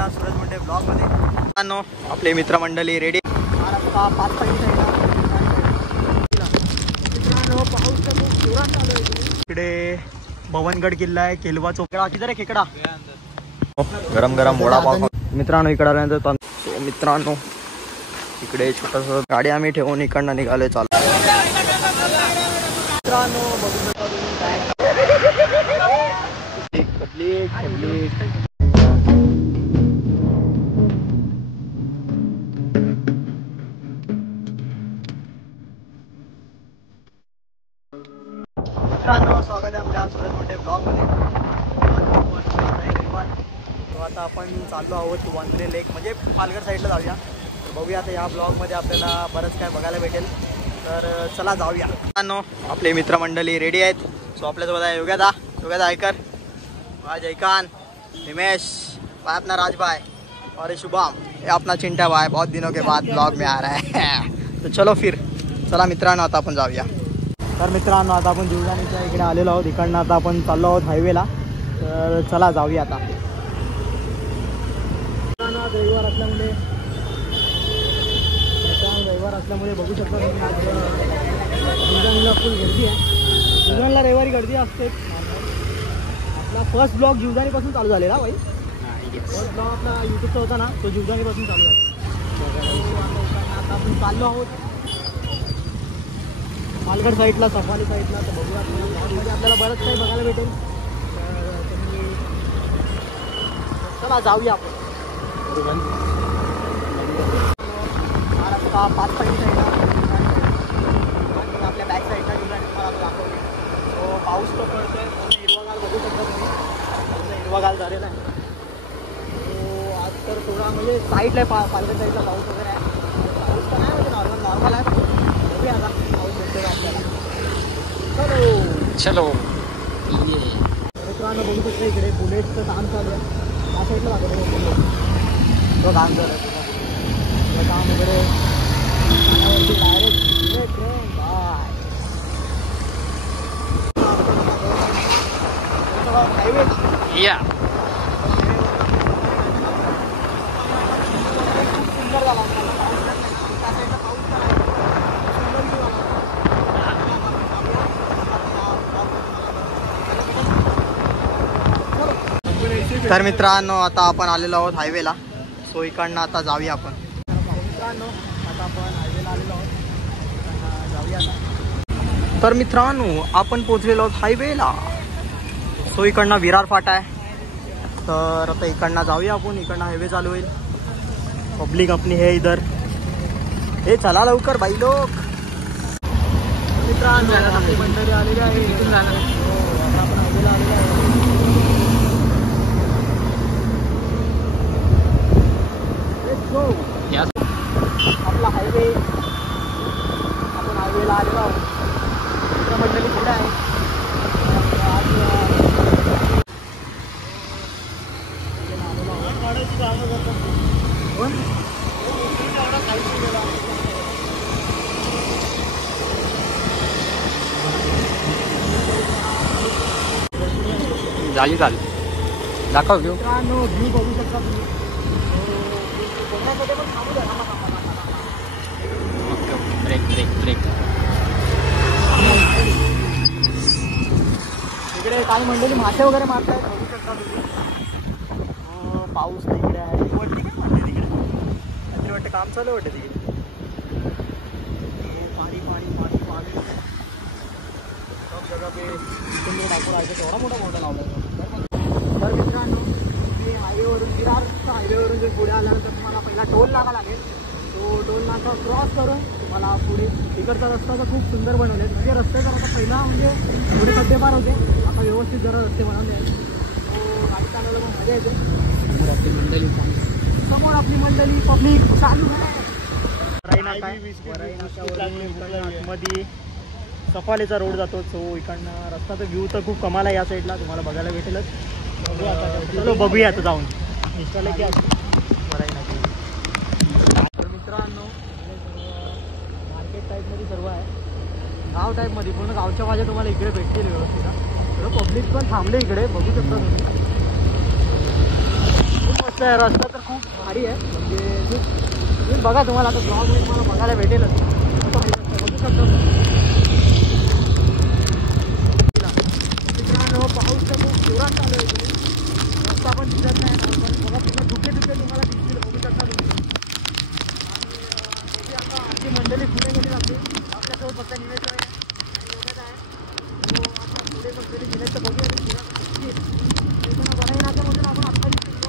आपल्या सूरज मुंडे ब्लॉग मध्ये. आपले मित्रमंडळी रेडी. आता 5 पाऊस तर खूप जोरात चालू आहे. इकडे भवनगड किल्ला आहे, केलवा चौकडा किती खेकडा. गरम गरम वडापाव मित्रांनो. इकडे आल्यानंतर मित्रांनो इकडे छोटस गाडी आम्ही ठेवून इकडनं निघालोय. चालू मित्रांनो बघू शकता तुम्ही काय मित्रांनो स्वागत आहे आपल्या सूरज मुंडे ब्लॉग मध्ये. आता आपण चाललो आहोत वांद्रे लेक म्हणजे पालघर साईडला जाऊया. बघूया आता या ब्लॉग मध्ये आपल्याला बरंच काय बघायला भेटेल. तर चला जाऊया. मित्रांनो आपले मित्रमंडळी रेडी आहेत. सो आपल्यासोबत आहे योग्यता आयकर, जयकांत, हिमेश भाई, अपना राज भाई और शुभम, ये अपना चिंटा भाई बहुत दिनों के बाद ब्लॉग में आ रहा है. तो चलो फिर चला मित्रांनो आता आपण जाऊया. तर मित्रांनो आता आपण जीवदानीच्या इकडे आलेलो आहोत. इकडनं आता आपण चाललो आहोत हायवेला. तर चला जाऊया आता. रविवार असल्यामुळे बघू शकता तुम्ही आज जीवदानीला फुल गर्दी आहे. जीवदानीला रविवारी गर्दी असते. आपला फर्स्ट ब्लॉग जीवदानीपासून चालू झालेला भाई. फर्स्ट ब्लॉग आपला यूट्यूबचा होता ना, तो जीवदानीपासून चालू झाला. आता आपण चाललो आहोत पालघर साईडला, सफारी साईडला. तर बघूया ब्लॉगमध्ये आपल्याला बरंच काही बघायला भेटेल. चला जाऊया आपण. 5 साईडला आणि आपल्या बॅक साईडला तुम्हाला दाखवले. तो पाऊस तो पडतोय. हिरवागार बघू शकता तुम्ही. हिरवागार झालेला आहे. तो आज तर थोडा म्हणजे साईडला पालघर साईडला पाऊस वगैरे आहे. पाऊस तर नाही म्हणजे नॉर्मल आहे. बघूया आता पाऊस भेटतो आपल्याला. चलो मित्रांनो बघू शकता इकडे बुलेटचं काम चालू आहे. त्या साईडला दाखवतो तो काम चालू आहे. काम वगैरे डायरेक्ट या सुंदर झाला. तर मित्रांनो आता आपण आलेलो आहोत हायवेला. सो इकडनं आता जाऊया आपण. मित्रांनो आता आपण हायवेला आलेलो आहोत. जाऊया. तर मित्रांनो आपण पोहोचलेलो आहोत हायवेला. सो इकडनं विरार फाटा आहे. तर आता इकडनं जाऊया आपण. इकडनं हायवे चालू होईल. पब्लिक अपनी है इधर. हे चला लवकर बाई लोक. मित्रांनो आपली मंडळी आलेली आहे. इथून जाणार आपण हायवेला आलेलो आहे. आपला हायवे आपण हायवेला आलेलो आहोत. मित्रमंडळी कुठे आहे झाली दाखव घेऊ. मित्रांनो व्ह्यू बघू शकता तुम्ही. ब्रेक इकडे काही मंडळी मासे वगैरे मारतायत. बघू शकता तुम्ही. पाऊस तिकडे आहे. वरती काय म्हणते तिकडे काहीतरी वाटतं काम चालू वाटतं तिकडे. पाणी सब जगह पे इकडे टाकून राहायचं. तेवढा मोठा लावला. तर मित्रांनो तुम्ही हायवेवरून विरारच्या हायवेवरून जर पुढे आल्यानंतर तुम्हाला पहिला टोल नाका लागेल. तो टोल नाका क्रॉस करून तुम्हाला पुढे इकडचा रस्ता तर खूप सुंदर बनवले. म्हणजे रस्ते जर आता पहिला म्हणजे पुढे खड्डे पार होते. आता व्यवस्थित जरा रस्ते बनवले आहेत. तो गाडी चालवलं मग मजा येते. समोर आपली मंडळी पब्लिक चालू आहे. मध्ये सफालेचा रोड जातो. सो इकडनं रस्त्याचा व्ह्यू तर खूप कमाल आहे. या साईडला तुम्हाला बघायला भेटेलच. बघूया आता जाऊन इंस्टाला की मित्रांनो मार्केट टाईपमध्ये सर्व आहे. गाव टाईपमध्ये पूर्ण गावच्या भाज्या तुम्हाला इकडे भेटतील व्यवस्थित. पब्लिक पण थांबले इकडे. बघू शकता तुम्ही. खूप मस्त रस्ता तर खूप भारी आहे. म्हणजे तुम्ही बघा, तुम्हाला आता ब्लॉगमध्ये तुम्हाला बघायला भेटेलच. बघू शकतो मित्रांनो, पाऊस तर खूप जोरात चालू आहे. रस्ता पण दिसत नाही पण बघा, तिथे धुके तुम्हाला दिसतील, बघू शकता तुम्ही. आणि आता आमची मंडळी पुढे गेली जाते. आपल्यासोबत फक्त निवेश आहे आणि योगेश आहे. तो आता पुढे मंडळी गेले तर बघूया. नाक्यामधून आपण आत्ता दिसतो.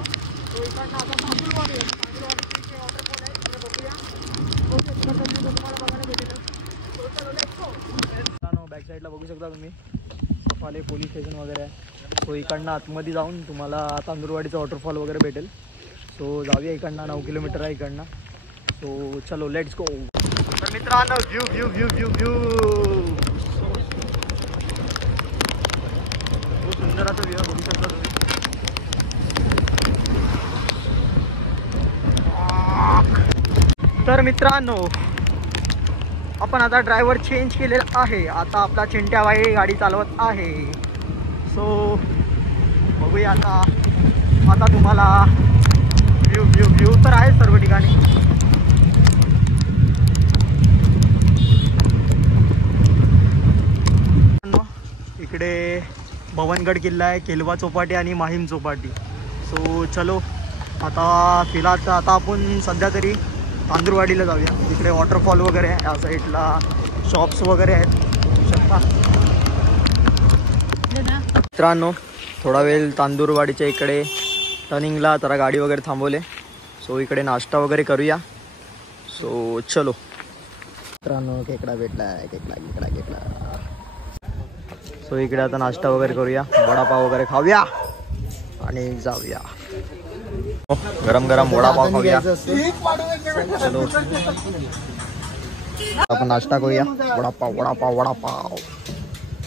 तो इकडनं आता तांदूळवाडी आहे. तांदूळवाडीचे वॉटरफॉल आहे, तिकडे बघूया. तुम्हाला बघायला भेटेल. बॅक साईडला बघू शकता तुम्ही सफाले पोलीस स्टेशन वगैरे आहे. सो इकडनं आतमध्ये जाऊन तुम्हाला तांदूळवाडीचा वॉटरफॉल वगैरे भेटेल. सो जाऊया इकडनं. 9 किलोमीटर आहे इकडनं. सो चलो लेट्स गो. तर मित्रांनो, view view view view view खूप सुंदर असं व्ह्यू बघू शकता तुम्ही. तर मित्रांनो, आपण आता ड्रायव्हर चेंज केलेला आहे. आता आपला चिंट्या बाई गाडी चालवत आहे. सो बघूया आता तुम्हाला व्ह्यू व्ह्यू व्ह्यू तर आहे सर्व ठिकाणी. इकडे भवनगड किल्ला आहे, केलवा चौपाटी आणि माहीम चौपाटी. सो चलो आता फिलहाल तर आता आपण सध्या तरी तांदूळवाडीला जाऊया. तिकडे वॉटरफॉल वगैरे आहे, या साईडला शॉप्स वगैरे आहेत, बघू शकता. मित्रांनो, थोडा वेळ तांदूळवाडीच्या इकडे टर्निंगला जरा गाडी वगैरे थांबवले. सो इकडे नाश्ता वगैरे करूया. सो चलो मित्रांनो, खेकडा भेटला आहे, खेकडा. सो इकडे आता नाश्ता वगैरे करूया, वडापाव वगैरे खाऊया आणि जाऊया. गरम गरम वडापाव खाऊया. चलो आपण नाश्ता करूया. वडापाव.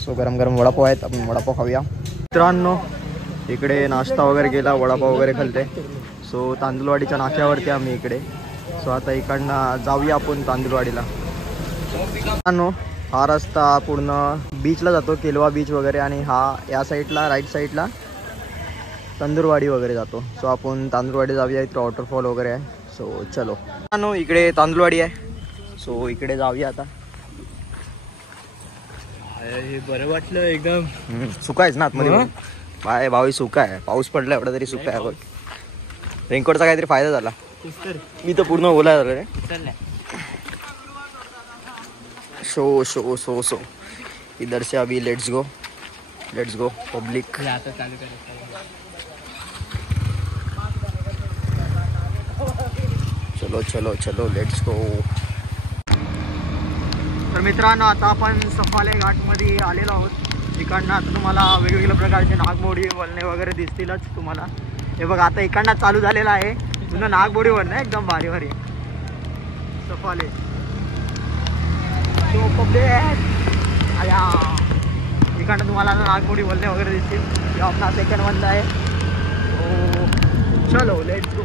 सो गरम गरम वडापाव आहेत, आपण वडापाव खाऊया. मित्रांनो, इकडे नाश्ता वगैरे केला, वडापाव वगैरे खाल्ले. सो तांदूळवाडीच्या नाक्यावरती आम्ही इकडे. सो आता इकडनं जाऊया आपण तांदूळवाडीला. मित्रांनो, हा रस्ता पूर्ण बीचला जातो, केलवा बीच वगैरे. आणि हा या साईडला राईट साईडला तांदूळवाडी वगैरे जातो. सो आपण तांदूळवाडी जाऊया. इथं वॉटरफॉल वगैरे आहे. सो चलो मित्रांनो, इकडे तांदूळवाडी आहे. सो इकडे जाऊया आता. हे बरं वाटलं एकदम. सुका आहेच ना आतमध्ये. बाय भावी सुका आहे, पाऊस पडला एवढा तरी सुका आहे. बघ, रेनकोटचा काहीतरी फायदा झाला. मी तर पूर्ण ओला झालं रे. शो इधर से अभी लेट्स गो पब्लिक. चलो लेट्स गो. तर मित्रांनो, आता आपण सफाले घाटमध्ये आलेलो आहोत. इकडनं आता तुम्हाला वेगवेगळ्या प्रकारचे नागमोडी वळणे वगैरे दिसतीलच तुम्हाला. हे बघा, आता इकडनं चालू झालेला आहे पुन्हा नागमोडी वळणे, एकदम भारी सफाले. तो इकडनं तुम्हाला नागमोडी वळणे वगैरे दिसतील. हे आपला सेकंड वनचा आहे. तो चलो लेट्स गो.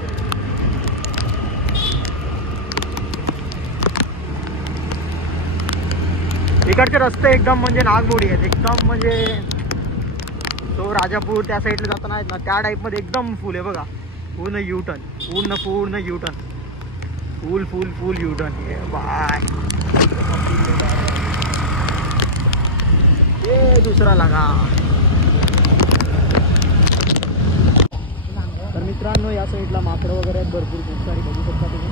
इकडचे रस्ते एकदम म्हणजे नागमोडी आहेत, एकदम म्हणजे तो राजापूर त्या साईडला जाताना आहेत ना, त्या टाईपमध्ये एकदम फुल आहे बघा. पूर्ण युटर्न, पूर्ण युटर्न, फुल युटर्न. बाय ये दुसरा लागा. तर मित्रांनो, या साईडला माकडं वगैरे आहेत भरपूर, खूप सारी बघू शकता तुम्ही.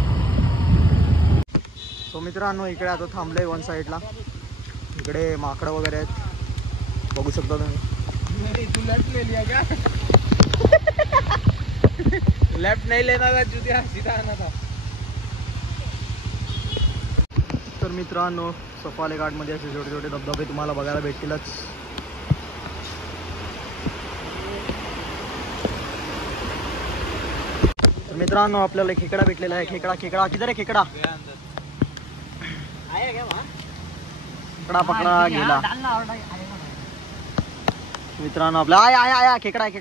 सो मित्रांनो, इकडे आता थांबलंय वन साईडला. इकडे माकडं वगैरे आहेत, बघू शकता तुम्ही. लेफ्ट नहीं लेना था, सीधा आना था. तर मित्रांनो, सफाले घाटमध्ये असे छोटे छोटे धबधबे तुम्हाला बघायला भेटतीलच. तर मित्रांनो, आपल्याला खेकडा भेटलेला आहे. खेकडा किधर आहे? खेकडा पकडा गेला मित्रांनो. आपला आया खेकडा आहे.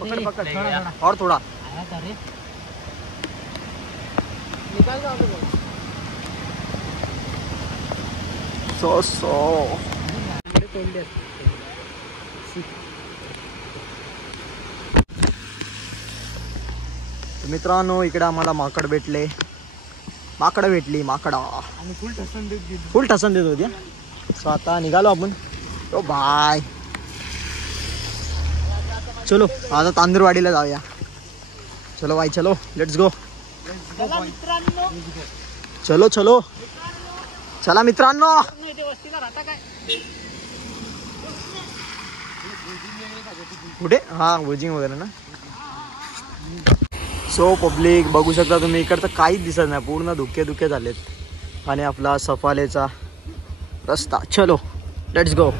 पकड और थोड़ा. सो मित्रांनो इकडे आम्हाला माकड भेटली माकडा आणि फुल ठसन देत गेली. फुल ठसन देत होती. सो आता निघालो आपण. ओ बाय, चलो आता तांदूरवाडीला जाऊया. चलो भाई चलो, लेट्स गो. चलो चलो चला मित्रांनो. कुठे? हा भुजिंग वगैरे ना. सो पब्लिक बघू शकता तुम्ही, इकडचं काहीच दिसत नाही, पूर्ण धुके झालेत. आणि आपला सफालेचा रस्ता. चलो लेट्स गो.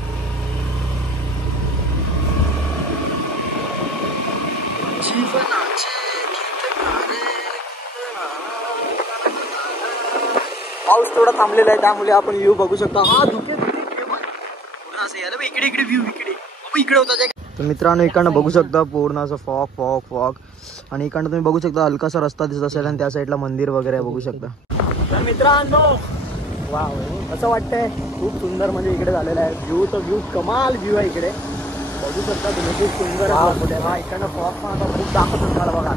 पाऊस थोडा थांबलेला आहे त्यामुळे आपण व्ह्यू बघू शकता. हा धुके पूर्ण असं यायला इकडे व्ह्यू इकडे होता. तर मित्रांनो इकडनं बघू शकता पूर्ण असं फॉग आणि इकडनं तुम्ही बघू शकता हलकासा रस्ता दिसत असेल आणि त्या साईडला मंदिर वगैरे बघू शकता. तर मित्रांनो वाव, असं वाटतंय खूप सुंदर म्हणजे इकडे झालेलं आहे. व्ह्यू कमाल व्ह्यू आहे इकडे बघू शकता तुम्ही, खूप सुंदर आहे. हा इकडनं फॉग पण आता खूप दाखवत असणार बघा.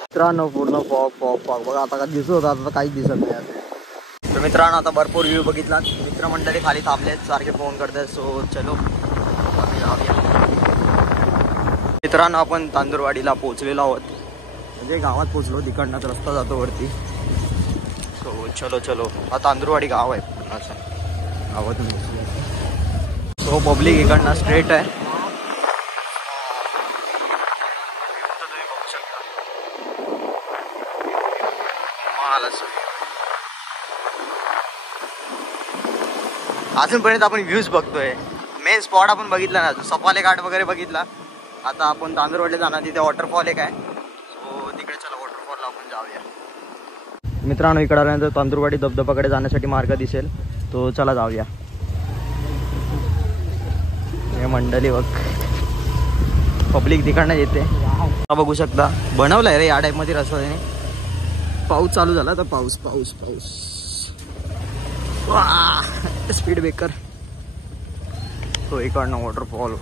मित्रांनो पूर्ण फॉग बघा. आता काय दिसत होता, आता काहीच दिसत नाही. तर मित्रांनो आता भरपूर व्ह्यू बघितला. मित्रमंडळी खाली थांबलेत, सारखे फोन करतात. सो चलो मित्रांनो आपण तांदूरवाडीला पोहोचलेलो आहोत, म्हणजे गावात पोहोचलो. तिकडनं रस्ता जातो वरती. सो चलो हा तांदूरवाडी गाव आहे पूर्ण गावातून. सो पब्लिक इकडनं स्ट्रेट आहे. तुम्ही बघू शकता अजूनपर्यंत आपण व्ह्यूज बघतोय. मेन स्पॉट आपण बघितला ना, सफाले घाट वगैरे बघितला. आता आपण तांदूरवाडीला जाणार, तिथे वॉटरफॉल एक आहे. सो तिकडे चला वॉटरफॉलला आपण जाऊया. मित्रांनो इकडे आल्यानंतर तांदूरवाडी धबधबाकडे जाण्यासाठी मार्ग दिसेल, तो चला जाऊया. हे मंडळी बघ, पब्लिक तिकडनं येते. बघू शकता बनवलाय रे या टाईप मध्ये रस्ता त्याने. पाऊस चालू झाला तर पाऊस स्पीड ब्रेकर. तो इकडनं वॉटरफॉल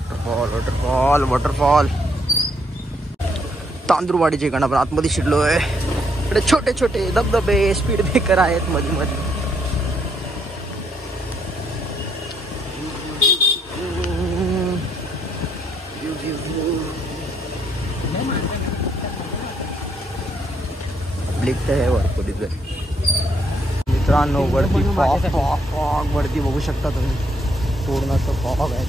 तांदूरवाडीच्या इकडनं आपण आतमध्ये शिरलोय. इकडे छोटे धबधबे स्पीड ब्रेकर आहेत मध्ये. मित्रांनो वरती फॉग वरती बघू शकता तुम्ही, पूर्ण असं फॉग आहे.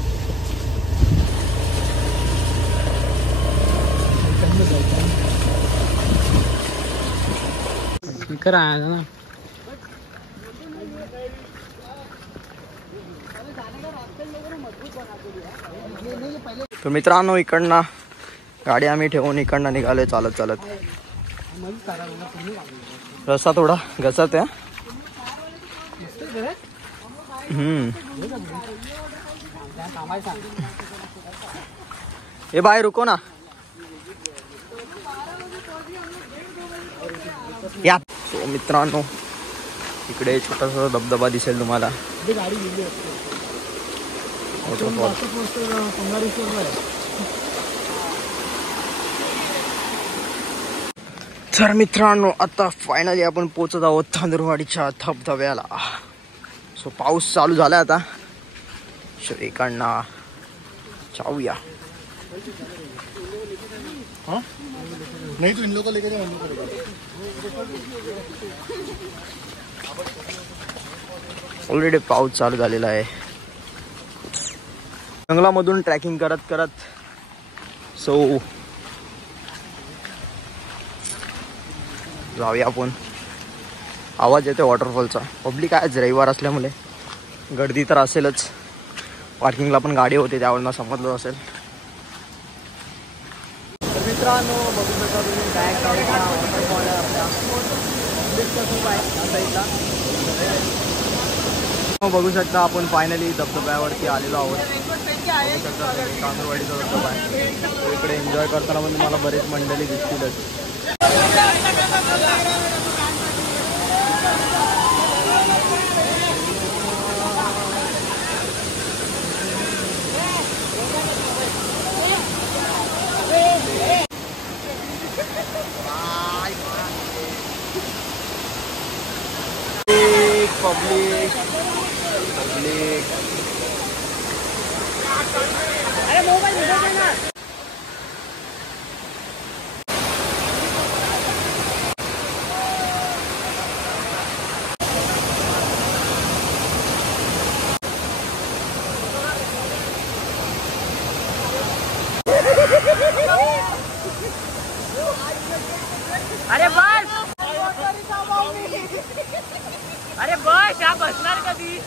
तर मित्रांनो इकडनं गाडी आम्ही ठेवून इकडनं निघालोय चालत. रस्ता थोडा घसत आहे. ए बाय रुको ना या. सो मित्रांनो इकडे छोटासा धबधबा दिसेल तुम्हाला. तर मित्रांनो आता फायनली आपण पोहोचत आहोत तांदूरवाडीच्या धबधब्याला. सो पाऊस चालू झाला आता, इकडनं जाऊया. नहीं तो इन लोगों को लेकर ऑलरेडी पाऊस चालू झालेला आहे. जंगलामधून ट्रॅकिंग करत सो जाऊया आपण. आवाज येते वॉटरफॉलचा. पब्लिक आहेच, रविवार असल्यामुळे गर्दी तर असेलच. पार्किंगला पण गाडी होते, त्यावरून समजलं असेल. मित्रांनो बघू शकता तुम्ही बॅक साईडला वॉटरफॉल आहे आपल्या. खूप आहे या साईडला. बघू शकता आपण फायनली धबधब्यावरती आलेलो आहोत. बघू शकता तांदूरवाडीचा धबधबा आहे. इकडे एन्जॉय करताना पण तुम्हाला बरेच मंडळी दिसतीलच. Public public. अरे बस अरे बस या बसणार कधी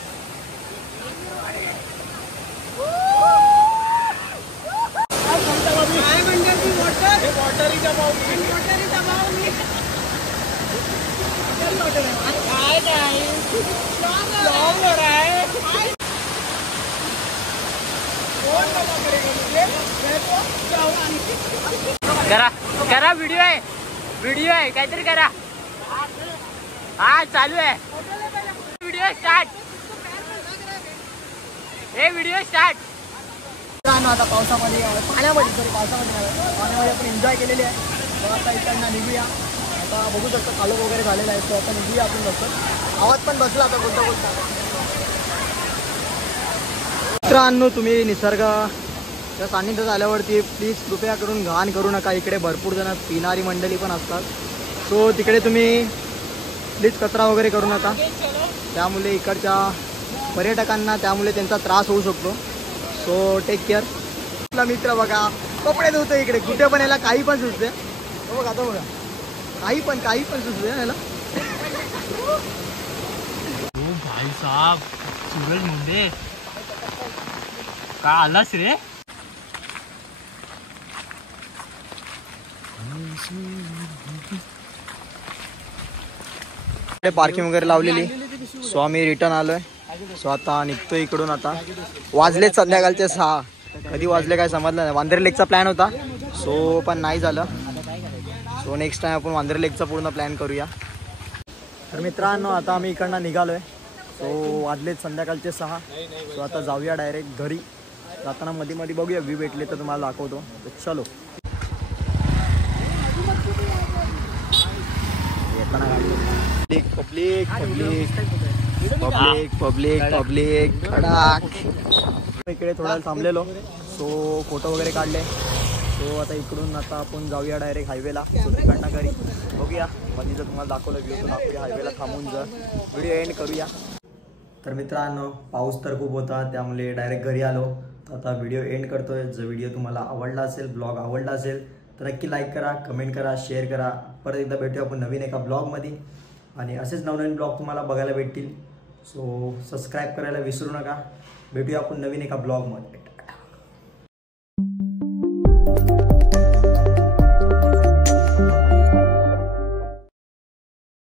करा करा व्हिडिओ आहे काहीतरी करा. हा चालू आहे व्हिडिओ स्टार्ट. हे व्हिडिओ स्टार्ट. आता पावसामध्ये पाण्यामध्ये पाण्यामध्ये आपण एन्जॉय केलेली आहे. तर आता इकडनं निघूया. आता बघू शकतो कालोख वगैरे झालेला आहे. तो आता निघूया आपण बसतो. आवाज पण बसला आता बोलता बोलता. मित्रांनो तुम्ही निसर्गाच्या सान्निध्यात आल्यावरती प्लीज कृपया करून घाण करू नका. इकडे भरपूर जण पिणारी मंडळी पण असतात. सो तिकडे तुम्ही प्लीज कचरा वगैरे करू नका. त्यामुळे इकडच्या पर्यटकांना त्यामुळे त्यांचा त्रास होऊ शकतो. So take care. आपला मित्र बघा कपडे धुतो इकडे. कुठे पण याला काही पण सुचते. हो बघा तो बघा काही पण सुचते याला. ओ भाई साहब सूरज मुंडे का आलास रे. पार्किंग वगैरे लावलेली. सो आम्ही रिटर्न आलोय. सो आता निघतोय इकडून. आता वाजलेच संध्याकाळचे 6. कधी वाजले काय समजलं नाही. वांद्रे लेकचा प्लॅन होता सो पण नाही झालं. सो नेक्स्ट टाइम आपण वांद्रे लेकचा पूर्ण प्लॅन करूया. तर मित्रांनो आता आम्ही इकडनं निघालोय. सो वाजलेच संध्याकाळचे 6. सो आता जाऊया डायरेक्ट घरी. जाताना मध्ये मध्ये बघूया व्ह्यू भेटले तर तुम्हाला दाखवतो. तर चलो. येताना गाडी public public public public public खडाक. इकडे थोडा थांबलेलो. सो फोटो वगैरे काढले. सो आता इकडून आता आपण जाऊया डायरेक्ट हायवेला. सो तिकडनं घरी बघूया. मध्ये जर तुम्हाला दाखवलं व्ह्यू तर दाखवूया. हायवेला थांबून जर व्हिडिओ एंड करूया. तर मित्रांनो पाऊस तर खूप होता त्यामुळे डायरेक्ट घरी आलो. तर आता व्हिडिओ एंड करतोय. जर व्हिडिओ तुम्हाला आवडला असेल ब्लॉग आवडला असेल तर नक्की लाईक करा, कमेंट करा, शेअर करा. परत एकदा भेटूया आपण नवीन एका ब्लॉगमध्ये. आणि असेच नवनवीन ब्लॉग तुम्हाला बघायला भेटतील. सो सबस्क्राईब करायला विसरू नका. भेटूया आपण नवीन एका ब्लॉगमध्ये.